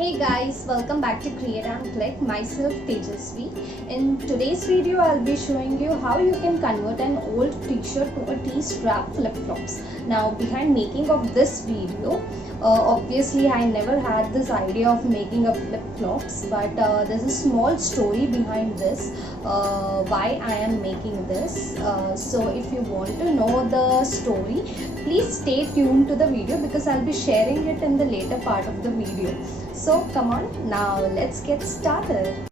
Hey guys, welcome back to Create and Click. Myself Tejasvi. In today's video, I'll be showing you how you can convert an old t-shirt to a T-strap flip-flops. Now, behind making of this video, obviously I never had this idea of making a flip-flops, but there's a small story behind this, why I am making this. So if you want to know the story, please stay tuned to the video because I'll be sharing it in the later part of the video. So come on, now let's get started.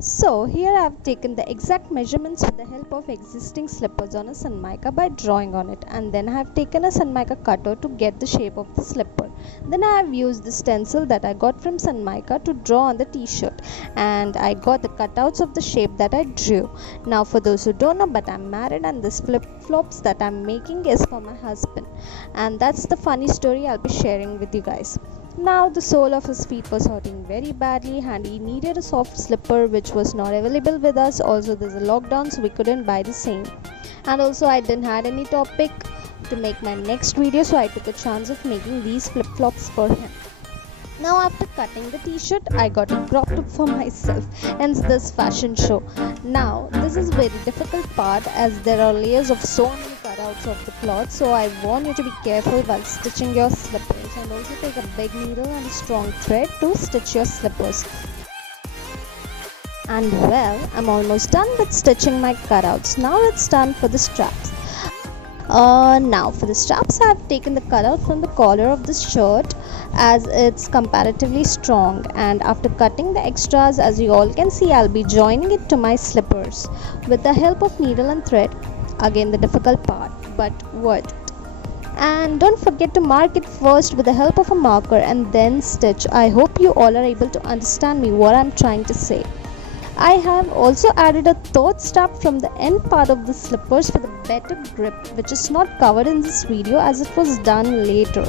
So here I have taken the exact measurements with the help of existing slippers on a Sunmica by drawing on it, and then I have taken a Sunmica cutter to get the shape of the slipper. Then I have used the stencil that I got from Sunmica to draw on the t-shirt, and I got the cutouts of the shape that I drew. Now for those who don't know, but I'm married and this flip-flops that I'm making is for my husband, and that's the funny story I'll be sharing with you guys. Now the sole of his feet was hurting very badly and he needed a soft slipper which was not available with us. Also there's a lockdown, so we couldn't buy the same, and also I didn't had any topic to make my next video, so I took a chance of making these flip-flops for him. Now after cutting the t-shirt, I got a crop top for myself, hence this fashion show. Now this is very difficult part as there are layers of so many cutouts of the cloth, so I want you to be careful while stitching your slippers, and also take a big needle and a strong thread to stitch your slippers. And well, I'm almost done with stitching my cutouts. Now it's time for the straps. Now for the straps, I have taken the cutout from the collar of this shirt as it's comparatively strong, and after cutting the extras, as you all can see, I'll be joining it to my slippers with the help of needle and thread. Again the difficult part, but worth it. And don't forget to mark it first with the help of a marker and then stitch. I hope you all are able to understand me what I'm trying to say. I have also added a third strap from the end part of the slippers for the better grip, which is not covered in this video as it was done later,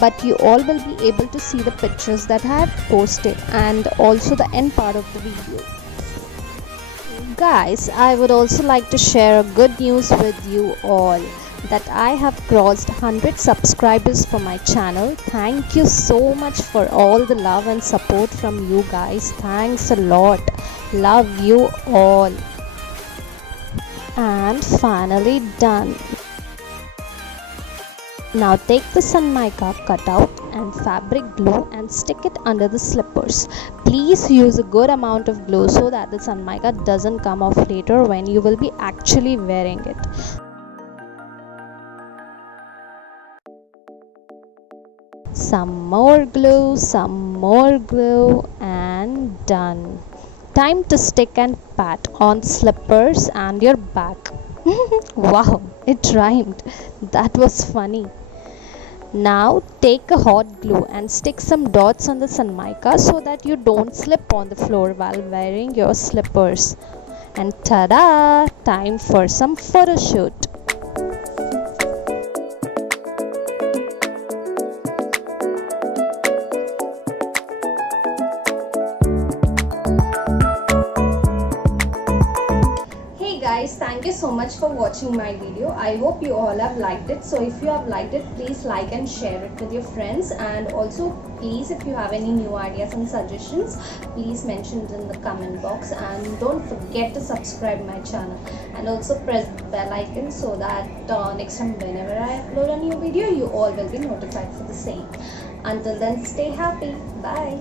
but you all will be able to see the pictures that I have posted and also the end part of the video. Guys, I would also like to share a good news with you all that I have crossed 100 subscribers for my channel. Thank you so much for all the love and support from you guys. Thanks a lot. Love you all. And finally done. Now take the Sunmica cutout and fabric glue and stick it under the slippers. Please use a good amount of glue so that the Sunmica doesn't come off later when you will be actually wearing it. Some more glue, and done. Time to stick and pat on the slippers and your back. Wow, it rhymed. That was funny. Now take a hot glue and stick some dots on the Sunmica so that you don't slip on the floor while wearing your slippers. And ta-da! Time for some photo shoot. Guys, thank you so much for watching my video. I hope you all have liked it. So if you have liked it, please like and share it with your friends, and also please, if you have any new ideas and suggestions, please mention it in the comment box, and don't forget to subscribe my channel and also press the bell icon so that next time whenever I upload a new video, you all will be notified for the same. Until then, stay happy. Bye.